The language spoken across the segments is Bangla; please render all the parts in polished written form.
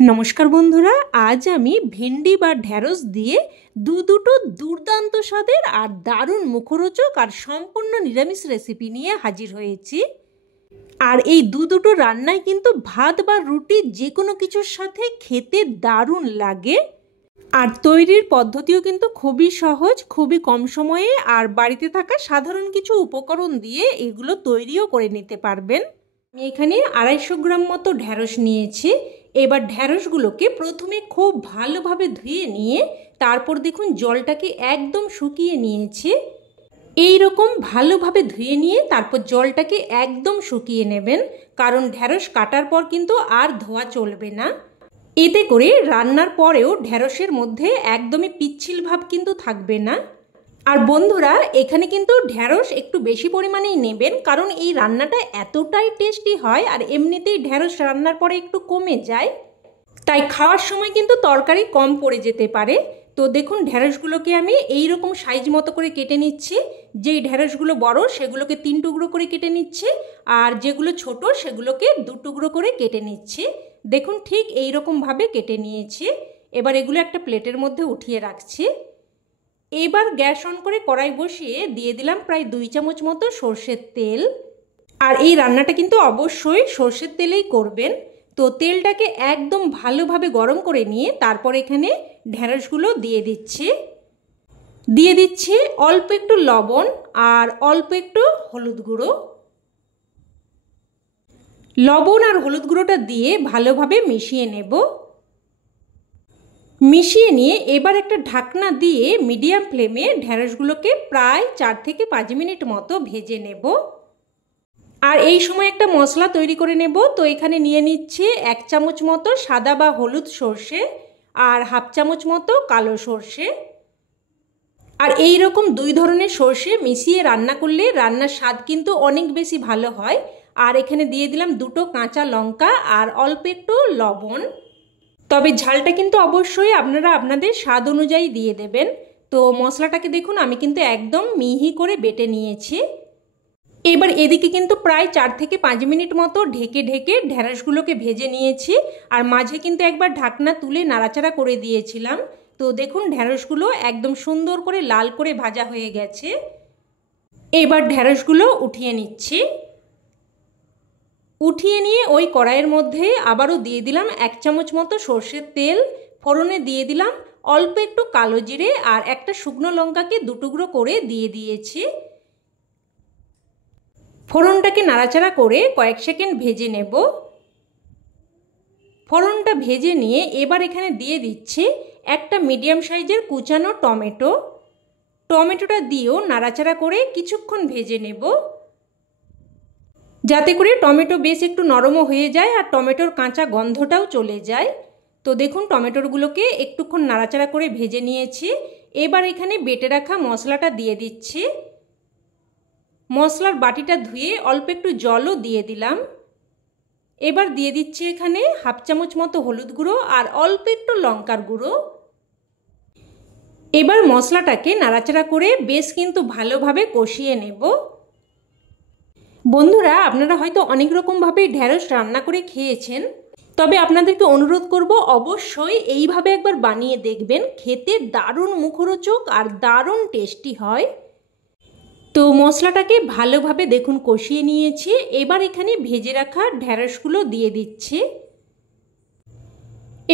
নমস্কার বন্ধুরা, আজ আমি ভেন্ডি বা ঢ্যাঁড়স দিয়ে দুটো দুর্দান্ত স্বাদের আর দারুণ মুখরোচক আর সম্পূর্ণ নিরামিষ রেসিপি নিয়ে হাজির হয়েছি। আর এই দুটো রান্নায় কিন্তু ভাত বা রুটি যে কোনো কিছুর সাথে খেতে দারুণ লাগে। আর তৈরির পদ্ধতিও কিন্তু খুবই সহজ, খুবই কম সময়ে আর বাড়িতে থাকা সাধারণ কিছু উপকরণ দিয়ে এগুলো তৈরিও করে নিতে পারবেন। আমি এখানে 250 গ্রাম মতো ঢ্যাঁড়স নিয়েছি। এবার ঢ্যাঁড়সগুলোকে প্রথমে খুব ভালোভাবে ধুয়ে নিয়ে তারপর দেখুন জলটাকে একদম শুকিয়ে নিয়েছি। এই রকম ভালোভাবে ধুয়ে নিয়ে তারপর জলটাকে একদম শুকিয়ে নেবেন, কারণ ঢ্যাঁড়স কাটার পর কিন্তু আর ধোয়া চলবে না। এতে করে রান্নার পরেও ঢ্যাঁড়সের মধ্যে একদমই পিচ্ছিল ভাব কিন্তু থাকবে না। আর বন্ধুরা, এখানে কিন্তু ঢ্যাঁড়স একটু বেশি পরিমাণেই নেবেন, কারণ এই রান্নাটা এতটাই টেস্টি হয় আর এমনিতেই ঢ্যাঁড়স রান্নার পরে একটু কমে যায়, তাই খাওয়ার সময় কিন্তু তরকারি কম পড়ে যেতে পারে। তো দেখুন ঢ্যাঁড়সগুলোকে আমি এই রকম সাইজ মতো করে কেটে নিচ্ছি। যেই ঢ্যাঁড়সগুলো বড় সেগুলোকে 3 টুকরো করে কেটে নিচ্ছি, আর যেগুলো ছোট সেগুলোকে 2 টুকরো করে কেটে নিচ্ছি। দেখুন ঠিক এই রকমভাবে কেটে নিয়েছি। এবার এগুলো একটা প্লেটের মধ্যে উঠিয়ে রাখছি। এবার গ্যাস অন করে কড়াই বসিয়ে দিয়ে দিলাম প্রায় 2 চামচ মতো সর্ষের তেল। আর এই রান্নাটা কিন্তু অবশ্যই সর্ষের তেলেই করবেন। তো তেলটাকে একদম ভালোভাবে গরম করে নিয়ে তারপর এখানে ঢ্যাঁড়সগুলো দিয়ে দিচ্ছি অল্প একটু লবণ আর অল্প একটু হলুদ গুঁড়ো। লবণ আর হলুদ গুঁড়োটা দিয়ে ভালোভাবে মিশিয়ে নেব। মিশিয়ে নিয়ে এবার একটা ঢাকনা দিয়ে মিডিয়াম ফ্লেমে ঢ্যাঁড়সগুলোকে প্রায় 4 থেকে 5 মিনিট মতো ভেজে নেব। আর এই সময় একটা মশলা তৈরি করে নেব। তো এখানে নিয়ে নিচ্ছি 1 চামচ মতো সাদা বা হলুদ সর্ষে আর হাফ চামচ মতো কালো সর্ষে। আর এই রকম 2 ধরনের সর্ষে মিশিয়ে রান্না করলে রান্নার স্বাদ কিন্তু অনেক বেশি ভালো হয়। আর এখানে দিয়ে দিলাম 2টো কাঁচা লঙ্কা আর অল্প একটু লবণ। তবে ঝালটা কিন্তু অবশ্যই আপনারা আপনাদের স্বাদ অনুযায়ী দিয়ে দেবেন। তো মশলাটাকে দেখুন আমি কিন্তু একদম মিহি করে বেটে নিয়েছি। এবার এদিকে কিন্তু প্রায় 4 থেকে 5 মিনিট মতো ঢেকে ঢ্যাঁড়সগুলোকে ভেজে নিয়েছি। আর মাঝে কিন্তু একবার ঢাকনা তুলে নাড়াচাড়া করে দিয়েছিলাম। তো দেখুন ঢ্যাঁড়সগুলো একদম সুন্দর করে লাল করে ভাজা হয়ে গেছে। এবার ঢ্যাঁড়সগুলো উঠিয়ে নিচ্ছি। উঠিয়ে নিয়ে ওই কড়াইয়ের মধ্যে আবারও দিয়ে দিলাম 1 চামচ মতো সর্ষের তেল। ফোড়নে দিয়ে দিলাম অল্প একটু কালো জিরে আর একটা শুকনো লঙ্কাকে 2 টুকরো করে দিয়ে দিয়েছি। ফোড়নটাকে নাড়াচাড়া করে কয়েক সেকেন্ড ভেজে নেব। ফোড়নটা ভেজে নিয়ে এবার এখানে দিয়ে দিচ্ছি একটা মিডিয়াম সাইজের কুচানো টমেটো। টমেটোটা দিয়েও নাড়াচাড়া করে কিছুক্ষণ ভেজে নেব, যাতে করে টমেটো বেশ একটু নরমও হয়ে যায় আর টমেটোর কাঁচা গন্ধটাও চলে যায়। তো দেখুন টমেটোগুলোকে একটুক্ষণ নাড়াচাড়া করে ভেজে নিয়েছি। এবার এখানে বেটে রাখা মশলাটা দিয়ে দিচ্ছি। মশলার বাটিটা ধুয়ে অল্প একটু জলও দিয়ে দিলাম। এবার দিয়ে দিচ্ছি এখানে হাফ চামচ মতো হলুদ গুঁড়ো আর অল্প একটু লঙ্কার গুঁড়ো। এবার মশলাটাকে নাড়াচাড়া করে বেশ কিন্তু ভালোভাবে কষিয়ে নেব। বন্ধুরা, আপনারা হয়তো অনেক রকমভাবে ঢ্যাঁড়স রান্না করে খেয়েছেন, তবে আপনাদেরকে অনুরোধ করব অবশ্যই এইভাবে একবার বানিয়ে দেখবেন। খেতে দারুণ মুখরোচক আর দারুণ টেস্টি হয়। তো মশলাটাকে ভালোভাবে দেখুন কষিয়ে নিয়েছি। এবার এখানে ভেজে রাখা ঢ্যাঁড়সগুলো দিয়ে দিচ্ছি।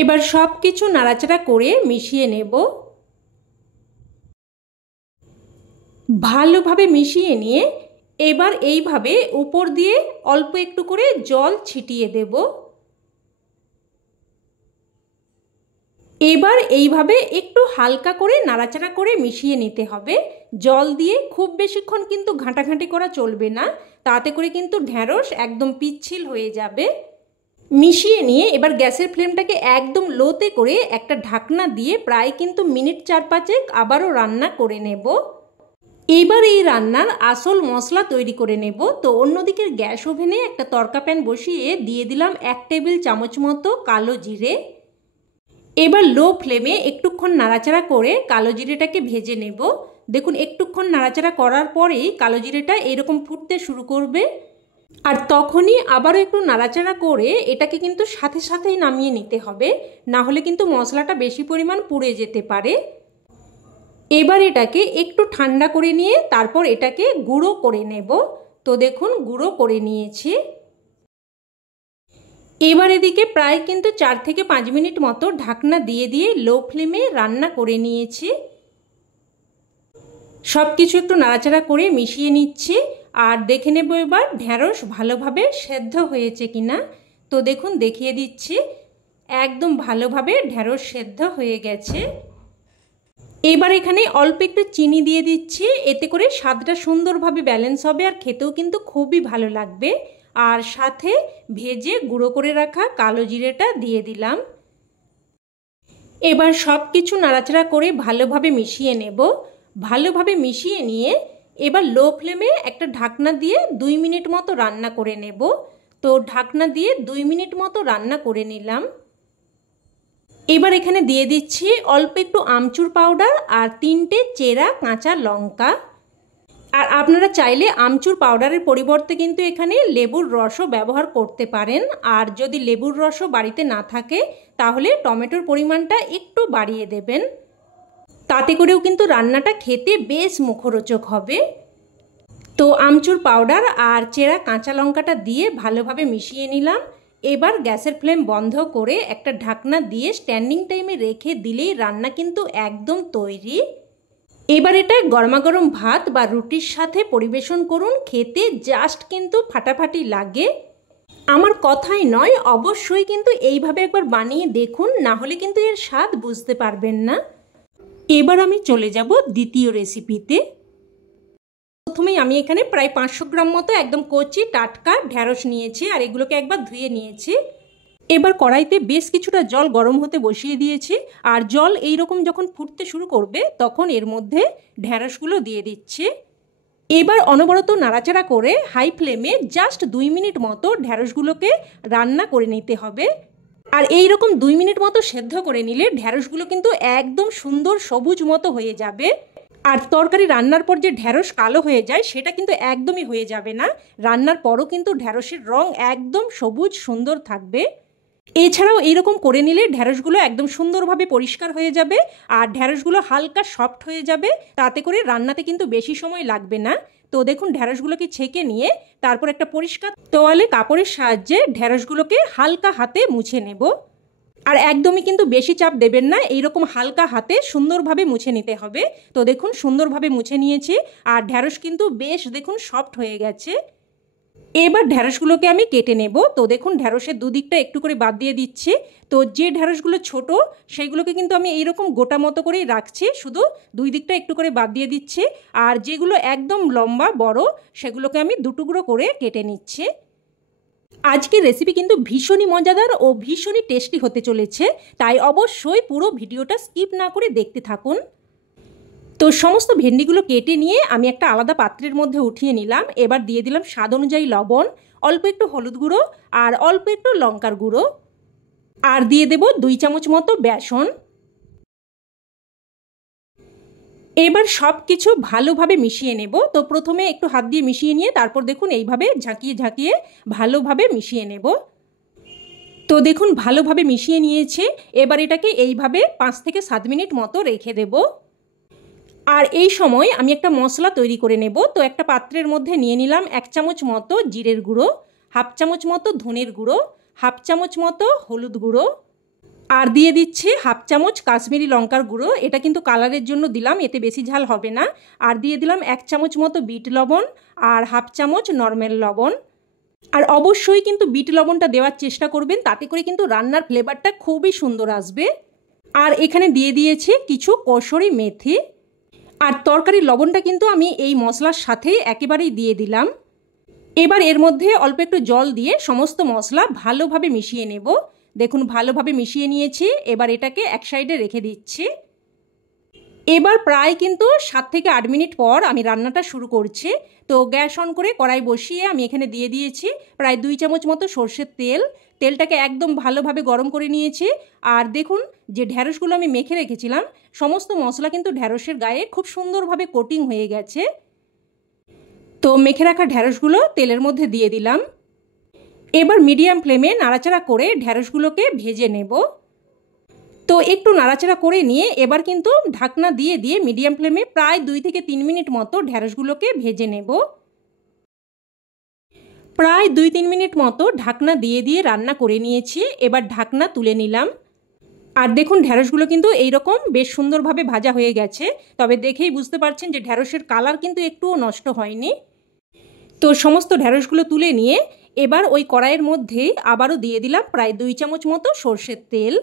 এবার সব কিছু নাড়াচাড়া করে মিশিয়ে নেব। ভালোভাবে মিশিয়ে নিয়ে এবার এইভাবে উপর দিয়ে অল্প একটু করে জল ছিটিয়ে দেব। এবার এইভাবে একটু হালকা করে নাড়াচাড়া করে মিশিয়ে নিতে হবে। জল দিয়ে খুব বেশিক্ষণ কিন্তু ঘাঁটাঘাঁটি করা চলবে না, তাতে করে কিন্তু ঢ্যাঁড়স একদম পিচ্ছিল হয়ে যাবে। মিশিয়ে নিয়ে এবার গ্যাসের ফ্লেমটাকে একদম লোতে করে একটা ঢাকনা দিয়ে প্রায় কিন্তু মিনিট 4-5 আবারও রান্না করে নেব। এবার এই রান্নার আসল মশলা তৈরি করে নেব। তো অন্যদিকের গ্যাস ওভেনে একটা তড়কা প্যান বসিয়ে দিয়ে দিলাম 1 টেবিল চামচ মতো কালো জিরে। এবার লো ফ্লেমে একটুক্ষণ নাড়াচাড়া করে কালো জিরেটাকে ভেজে নেব। দেখুন একটুক্ষণ নাড়াচাড়া করার পরেই কালো জিরেটা এরকম ফুটতে শুরু করবে। আর তখনই আবারও একটু নাড়াচাড়া করে এটাকে কিন্তু সাথে সাথেই নামিয়ে নিতে হবে, না হলে কিন্তু মশলাটা বেশি পরিমাণ পুড়ে যেতে পারে। এবার এটাকে একটু ঠান্ডা করে নিয়ে তারপর এটাকে গুঁড়ো করে নেব। তো দেখুন গুঁড়ো করে নিয়েছি। এবার এদিকে প্রায় কিন্তু 4 থেকে 5 মিনিট মতো ঢাকনা দিয়ে দিয়ে লো ফ্লেমে রান্না করে নিয়েছি। সব কিছু একটু নাড়াচাড়া করে মিশিয়ে নিচ্ছি আর দেখে নেব এবার ঢ্যাঁড়স ভালোভাবে সেদ্ধ হয়েছে কিনা। তো দেখুন দেখিয়ে দিচ্ছি, একদম ভালোভাবে ঢ্যাঁড়স সেদ্ধ হয়ে গেছে। এবার এখানে অল্প একটু চিনি দিয়ে দিচ্ছি, এতে করে স্বাদটা সুন্দরভাবে ব্যালেন্স হবে আর খেতেও কিন্তু খুবই ভালো লাগবে। আর সাথে ভেজে গুঁড়ো করে রাখা কালো জিরেটা দিয়ে দিলাম। এবার সব কিছু নাড়াচাড়া করে ভালোভাবে মিশিয়ে নেব। ভালোভাবে মিশিয়ে নিয়ে এবার লো ফ্লেমে একটা ঢাকনা দিয়ে 2 মিনিট মতো রান্না করে নেব। তো ঢাকনা দিয়ে 2 মিনিট মতো রান্না করে নিলাম। এবার এখানে দিয়ে দিচ্ছি অল্প একটু আমচুর পাউডার আর 3টে চেরা কাঁচা লঙ্কা। আর আপনারা চাইলে আমচুর পাউডারের পরিবর্তে কিন্তু এখানে লেবুর রসও ব্যবহার করতে পারেন। আর যদি লেবুর রসও বাড়িতে না থাকে তাহলে টমেটোর পরিমাণটা একটু বাড়িয়ে দেবেন, তাতে করেও কিন্তু রান্নাটা খেতে বেশ মুখরোচক হবে। তো আমচুর পাউডার আর চেরা কাঁচা লঙ্কাটা দিয়ে ভালোভাবে মিশিয়ে নিলাম। এবার গ্যাসের ফ্লেম বন্ধ করে একটা ঢাকনা দিয়ে স্ট্যান্ডিং টাইমে রেখে দিলেই রান্না কিন্তু একদম তৈরি। এবার এটা গরমাগরম ভাত বা রুটির সাথে পরিবেশন করুন, খেতে জাস্ট কিন্তু ফাটাফাটি লাগে। আমার কথাই নয়, অবশ্যই কিন্তু এইভাবে একবার বানিয়ে দেখুন, না হলে কিন্তু এর স্বাদ বুঝতে পারবেন না। এবার আমি চলে যাব দ্বিতীয় রেসিপিতে। প্রথমেই আমি এখানে প্রায় 500 গ্রাম মতো একদম কচি টাটকা ঢ্যাঁড়স নিয়েছি আর এগুলোকে একবার ধুয়ে নিয়েছি। এবার কড়াইতে বেশ কিছুটা জল গরম হতে বসিয়ে দিয়েছি আর জল এইরকম যখন ফুটতে শুরু করবে তখন এর মধ্যে ঢ্যাঁড়সগুলো দিয়ে দিচ্ছি। এবার অনবরত নাড়াচাড়া করে হাই ফ্লেমে জাস্ট 2 মিনিট মতো ঢ্যাঁড়সগুলোকে রান্না করে নিতে হবে। আর এই রকম 2 মিনিট মতো সেদ্ধ করে নিলে ঢ্যাঁড়সগুলো কিন্তু একদম সুন্দর সবুজ মতো হয়ে যাবে। আর তরকারি রান্নার পর যে ঢ্যাঁড়স কালো হয়ে যায় সেটা কিন্তু একদমই হয়ে যাবে না, রান্নার পরও কিন্তু ঢ্যাঁড়সের রং একদম সবুজ সুন্দর থাকবে। এছাড়াও এইরকম করে নিলে ঢ্যাঁড়সগুলো একদম সুন্দরভাবে পরিষ্কার হয়ে যাবে আর ঢ্যাঁড়সগুলো হালকা সফট হয়ে যাবে, তাতে করে রান্নাতে কিন্তু বেশি সময় লাগবে না। তো দেখুন ঢ্যাঁড়সগুলোকে ছেঁকে নিয়ে তারপর একটা পরিষ্কার তোয়ালে কাপড়ের সাহায্যে ঢ্যাঁড়সগুলোকে হালকা হাতে মুছে নেব। আর একদমই কিন্তু বেশি চাপ দেবেন না, এইরকম হালকা হাতে সুন্দরভাবে মুছে নিতে হবে। তো দেখুন সুন্দরভাবে মুছে নিয়েছি আর ঢ্যাঁড়স কিন্তু বেশ দেখুন সফট হয়ে গেছে। এবার ঢ্যাঁড়সগুলোকে আমি কেটে নেব। তো দেখুন ঢ্যাঁড়সের দুদিকটা একটু করে বাদ দিয়ে দিচ্ছি। তো যে ঢ্যাঁড়সগুলো ছোট সেইগুলোকে কিন্তু আমি এইরকম গোটা মতো করেই রাখছি, শুধু দুই দিকটা একটু করে বাদ দিয়ে দিচ্ছি। আর যেগুলো একদম লম্বা বড় সেগুলোকে আমি দুটুকরো করে কেটে নিচ্ছি। আজকের রেসিপি কিন্তু ভীষণই মজাদার ও ভীষণই টেস্টি হতে চলেছে, তাই অবশ্যই পুরো ভিডিওটা স্কিপ না করে দেখতে থাকুন। তো সমস্ত ভেন্ডিগুলো কেটে নিয়ে আমি একটা আলাদা পাত্রের মধ্যে উঠিয়ে নিলাম। এবার দিয়ে দিলাম স্বাদ অনুযায়ী লবণ, অল্প একটু হলুদ গুঁড়ো আর অল্প একটু লঙ্কার গুঁড়ো, আর দিয়ে দেব 2 চামচ মতো বেসন। এবার সব কিছু ভালোভাবে মিশিয়ে নেব। তো প্রথমে একটু হাত দিয়ে মিশিয়ে নিয়ে তারপর দেখুন এইভাবে ঝাঁকিয়ে ঝাঁকিয়ে ভালোভাবে মিশিয়ে নেব। তো দেখুন ভালোভাবে মিশিয়ে নিয়েছে। এবার এটাকে এইভাবে 5 থেকে 7 মিনিট মতো রেখে দেব। আর এই সময় আমি একটা মশলা তৈরি করে নেব। তো একটা পাত্রের মধ্যে নিয়ে নিলাম 1 চামচ মতো জিরের গুঁড়ো, 1/2 চামচ মতো ধনের গুঁড়ো, 1/2 চামচ মতো হলুদ গুঁড়ো, আর দিয়ে দিচ্ছি 1/2 চামচ কাশ্মীরি লঙ্কার গুঁড়ো। এটা কিন্তু কালারের জন্য দিলাম, এতে বেশি ঝাল হবে না। আর দিয়ে দিলাম 1 চামচ মতো বিট লবণ আর 1/2 চামচ নর্মাল লবণ। আর অবশ্যই কিন্তু বিট লবণটা দেওয়ার চেষ্টা করবেন, তাতে করে কিন্তু রান্নার ফ্লেভারটা খুবই সুন্দর আসবে। আর এখানে দিয়ে দিয়েছি কিছু কসুরি মেথি। আর তরকারির লবণটা কিন্তু আমি এই মশলার সাথে একেবারেই দিয়ে দিলাম। এবার এর মধ্যে অল্প একটু জল দিয়ে সমস্ত মশলা ভালোভাবে মিশিয়ে নেব। দেখুন ভালোভাবে মিশিয়ে নিয়েছি। এবার এটাকে এক সাইডে রেখে দিচ্ছি। এবার প্রায় কিন্তু 7 থেকে 8 মিনিট পর আমি রান্নাটা শুরু করছি। তো গ্যাস অন করে কড়াই বসিয়ে আমি এখানে দিয়ে দিয়েছি প্রায় 2 চামচ মতো সর্ষের তেল। তেলটাকে একদম ভালোভাবে গরম করে নিয়েছি। আর দেখুন যে ঢ্যাঁড়সগুলো আমি মেখে রেখেছিলাম সমস্ত মশলা কিন্তু ঢ্যাঁড়সের গায়ে খুব সুন্দরভাবে কোটিং হয়ে গেছে। তো মেখে রাখা ঢ্যাঁড়সগুলো তেলের মধ্যে দিয়ে দিলাম। এবার মিডিয়াম ফ্লেমে নাড়াচাড়া করে ঢ্যাঁড়সগুলোকে ভেজে নেব। তো একটু নাড়াচাড়া করে নিয়ে এবার কিন্তু ঢাকনা দিয়ে দিয়ে মিডিয়াম ফ্লেমে প্রায় 2 থেকে 3 মিনিট মতো ঢ্যাঁড়সগুলোকে ভেজে নেব। প্রায় 2-3 মিনিট মতো ঢাকনা দিয়ে দিয়ে রান্না করে নিয়েছি। এবার ঢাকনা তুলে নিলাম। আর দেখুন ঢ্যাঁড়সগুলো কিন্তু এইরকম বেশ সুন্দরভাবে ভাজা হয়ে গেছে। তবে দেখেই বুঝতে পারছেন যে ঢ্যাঁড়সের কালার কিন্তু একটুও নষ্ট হয়নি। তো সমস্ত ঢ্যাঁড়সগুলো তুলে নিয়ে এবার ওই কড়াইয়ের মধ্যেই আবারও দিয়ে দিলাম প্রায় 2 চামচ মতো সর্ষের তেল।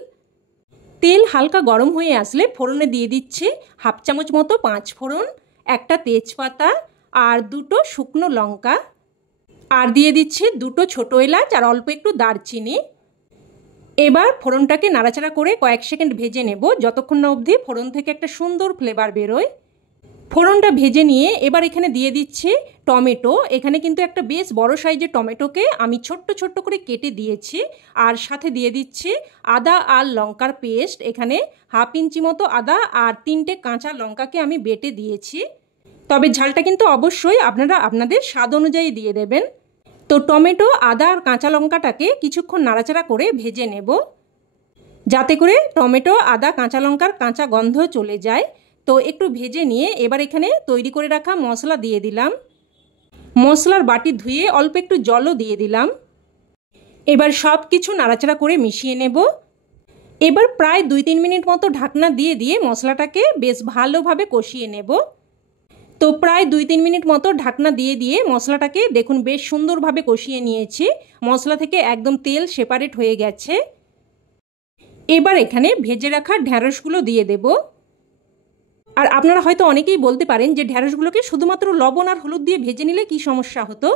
তেল হালকা গরম হয়ে আসলে ফোড়নে দিয়ে দিচ্ছি 1/2 চামচ মতো 5 ফোড়ন, একটা তেজপাতা আর 2টো শুকনো লঙ্কা, আর দিয়ে দিচ্ছি 2টো ছোটো এলাচ আর অল্প একটু দারচিনি। এবার ফোড়নটাকে নাড়াচাড়া করে কয়েক সেকেন্ড ভেজে নেব, যতক্ষণ না অবধি ফোড়ন থেকে একটা সুন্দর ফ্লেভার বেরোয়। ফোড়নটা ভেজে নিয়ে এবার এখানে দিয়ে দিচ্ছি টমেটো। এখানে কিন্তু একটা বেশ বড় সাইজের টমেটোকে আমি ছোট্ট ছোট্ট করে কেটে দিয়েছি। আর সাথে দিয়ে দিচ্ছি আদা আর লঙ্কার পেস্ট। এখানে 1/2 ইঞ্চি মতো আদা আর 3টে কাঁচা লঙ্কাকে আমি বেটে দিয়েছি। তবে ঝালটা কিন্তু অবশ্যই আপনারা আপনাদের স্বাদ অনুযায়ী দিয়ে দেবেন। তো টমেটো, আদা আর কাঁচা লঙ্কাটাকে কিছুক্ষণ নাড়াচাড়া করে ভেজে নেব, যাতে করে টমেটো, আদা, কাঁচা লঙ্কার কাঁচা গন্ধ চলে যায়। তো একটু ভেজে নিয়ে এবার এখানে তৈরি করে রাখা মশলা দিয়ে দিলাম। মশলার বাটি ধুয়ে অল্প একটু জলও দিয়ে দিলাম। এবার সব কিছু নাড়াচাড়া করে মিশিয়ে নেব। এবার প্রায় 2-3 মিনিট মতো ঢাকনা দিয়ে দিয়ে মশলাটাকে বেশ ভালোভাবে কষিয়ে নেব। তো প্রায় 2-3 মিনিট মতো ঢাকনা দিয়ে দিয়ে মশলাটাকে দেখুন বেশ সুন্দরভাবে কষিয়ে নিয়েছি। মশলা থেকে একদম তেল সেপারেট হয়ে গেছে। এবার এখানে ভেজে রাখা ঢ্যাঁড়সগুলো দিয়ে দেব। আর আপনারা হয়তো অনেকেই বলতে পারেন যে ঢ্যাঁড়সগুলোকে শুধুমাত্র লবণ আর হলুদ দিয়ে ভেজে নিলে কি সমস্যা হতো।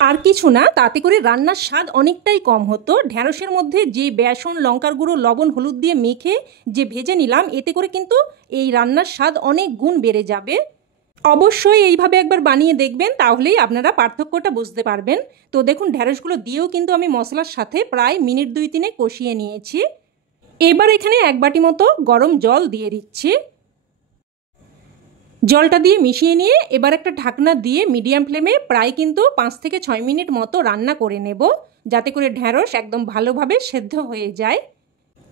আর কিছু না, তাতে করে রান্নার স্বাদ অনেকটাই কম হতো। ঢ্যাঁড়সের মধ্যে যে বেসন, লঙ্কার গুঁড়ো, লবণ, হলুদ দিয়ে মেখে যে ভেজে নিলাম, এতে করে কিন্তু এই রান্নার স্বাদ অনেক গুণ বেড়ে যাবে। অবশ্যই এইভাবে একবার বানিয়ে দেখবেন, তাহলেই আপনারা পার্থক্যটা বুঝতে পারবেন। তো দেখুন ঢ্যাঁড়সগুলো দিয়েও কিন্তু আমি মশলার সাথে প্রায় মিনিট 2-3 কষিয়ে নিয়েছি। এবার এখানে 1 বাটি মতো গরম জল দিয়ে দিচ্ছি। জলটা দিয়ে মিশিয়ে নিয়ে এবার একটা ঢাকনা দিয়ে মিডিয়াম ফ্লেমে প্রায় কিন্তু 5 থেকে 6 মিনিট মতো রান্না করে নেব, যাতে করে ঢ্যাঁড়স একদম ভালোভাবে সেদ্ধ হয়ে যায়।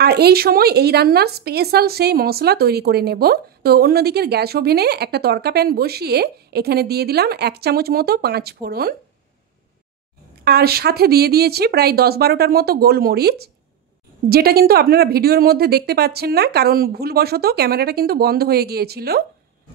আর এই সময় এই রান্নার স্পেশাল সেই মশলা তৈরি করে নেব। তো অন্যদিকের গ্যাস ওভেনে একটা তড়কা প্যান বসিয়ে এখানে দিয়ে দিলাম 1 চামচ মতো 5 ফোড়ন, আর সাথে দিয়ে দিয়েছি প্রায় 10-12টার মতো গোলমরিচ, যেটা কিন্তু আপনারা ভিডিওর মধ্যে দেখতে পাচ্ছেন না, কারণ ভুলবশত ক্যামেরাটা কিন্তু বন্ধ হয়ে গিয়েছিল।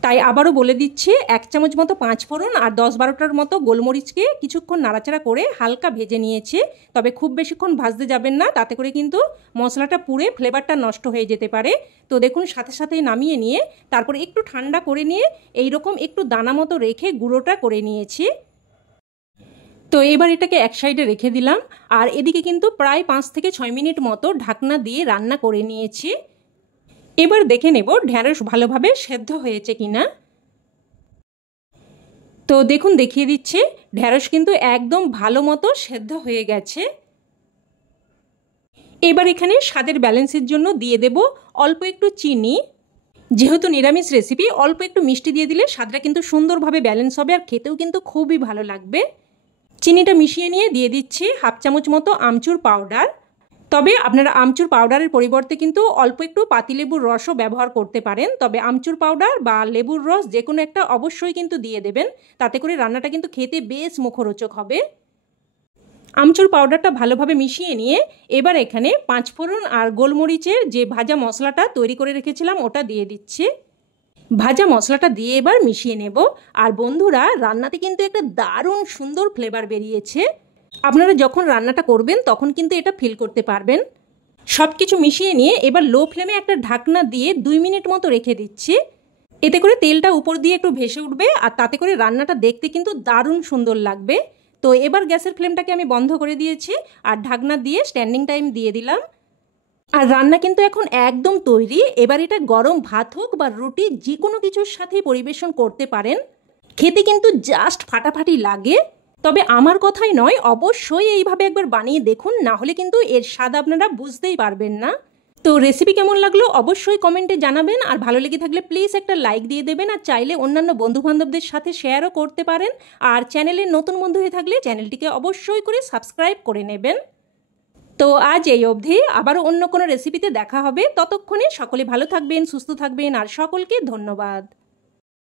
তাই আবারও বলে দিচ্ছি, 1 চামচ মতো 5 ফোড়ন আর 10-12টার মতো গোলমরিচকে কিছুক্ষণ নাড়াচাড়া করে হালকা ভেজে নিয়েছি। তবে খুব বেশিক্ষণ ভাজতে যাবেন না, তাতে করে কিন্তু মশলাটা পুড়ে ফ্লেভারটা নষ্ট হয়ে যেতে পারে। তো দেখুন সাথে সাথেই নামিয়ে নিয়ে তারপর একটু ঠান্ডা করে নিয়ে এইরকম একটু দানা মতো রেখে গুঁড়োটা করে নিয়েছি। তো এবার এটাকে এক সাইডে রেখে দিলাম। আর এদিকে কিন্তু প্রায় 5 থেকে 6 মিনিট মতো ঢাকনা দিয়ে রান্না করে নিয়েছি। এবার দেখে নেব ঢ্যাঁড়স ভালোভাবে সেদ্ধ হয়েছে কিনা। তো দেখুন দেখিয়ে দিচ্ছি, ঢ্যাঁড়স কিন্তু একদম ভালো মতো সেদ্ধ হয়ে গেছে। এবার এখানে স্বাদের ব্যালেন্সের জন্য দিয়ে দেব অল্প একটু চিনি। যেহেতু নিরামিষ রেসিপি, অল্প একটু মিষ্টি দিয়ে দিলে স্বাদটা কিন্তু সুন্দরভাবে ব্যালেন্স হবে আর খেতেও কিন্তু খুবই ভালো লাগবে। চিনিটা মিশিয়ে নিয়ে দিয়ে দিচ্ছি 1/2 চামচ মতো আমচুর পাউডার। তবে আপনারা আমচুর পাউডারের পরিবর্তে কিন্তু অল্প একটু পাতিলেবুর রসও ব্যবহার করতে পারেন। তবে আমচুর পাউডার বা লেবুর রস যে কোনো একটা অবশ্যই কিন্তু দিয়ে দেবেন, তাতে করে রান্নাটা কিন্তু খেতে বেশ মুখরোচক হবে। আমচুর পাউডারটা ভালোভাবে মিশিয়ে নিয়ে এবার এখানে 5 ফোড়ন আর গোলমরিচের যে ভাজা মশলাটা তৈরি করে রেখেছিলাম ওটা দিয়ে দিচ্ছি। ভাজা মশলাটা দিয়ে এবার মিশিয়ে নেব। আর বন্ধুরা, রান্নাতে কিন্তু একটা দারুণ সুন্দর ফ্লেভার বেরিয়েছে। আপনারা যখন রান্নাটা করবেন তখন কিন্তু এটা ফিল করতে পারবেন। সব কিছু মিশিয়ে নিয়ে এবার লো ফ্লেমে একটা ঢাকনা দিয়ে 2 মিনিট মতো রেখে দিচ্ছি। এতে করে তেলটা উপর দিয়ে একটু ভেসে উঠবে আর তাতে করে রান্নাটা দেখতে কিন্তু দারুণ সুন্দর লাগবে। তো এবার গ্যাসের ফ্লেমটাকে আমি বন্ধ করে দিয়েছি আর ঢাকনা দিয়ে স্ট্যান্ডিং টাইম দিয়ে দিলাম। আর রান্না কিন্তু এখন একদম তৈরি। এবার এটা গরম ভাত হোক বা রুটি, যে কোনো কিছুর সাথেই পরিবেশন করতে পারেন। খেতে কিন্তু জাস্ট ফাটাফাটি লাগে। তবে আমার কথাই নয়, অবশ্যই এইভাবে একবার বানিয়ে দেখুন, না হলে কিন্তু এর স্বাদ আপনারা বুঝতেই পারবেন না। তো রেসিপি কেমন লাগলো অবশ্যই কমেন্টে জানাবেন, আর ভালো লেগে থাকলে প্লিজ একটা লাইক দিয়ে দেবেন, আর চাইলে অন্যান্য বন্ধুবান্ধবদের সাথে শেয়ারও করতে পারেন। আর চ্যানেলের নতুন বন্ধু হয়ে থাকলে চ্যানেলটিকে অবশ্যই করে সাবস্ক্রাইব করে নেবেন। তো আজ এই অবধি, আবারও অন্য কোনো রেসিপিতে দেখা হবে। ততক্ষণে সকলে ভালো থাকবেন, সুস্থ থাকবেন, আর সকলকে ধন্যবাদ।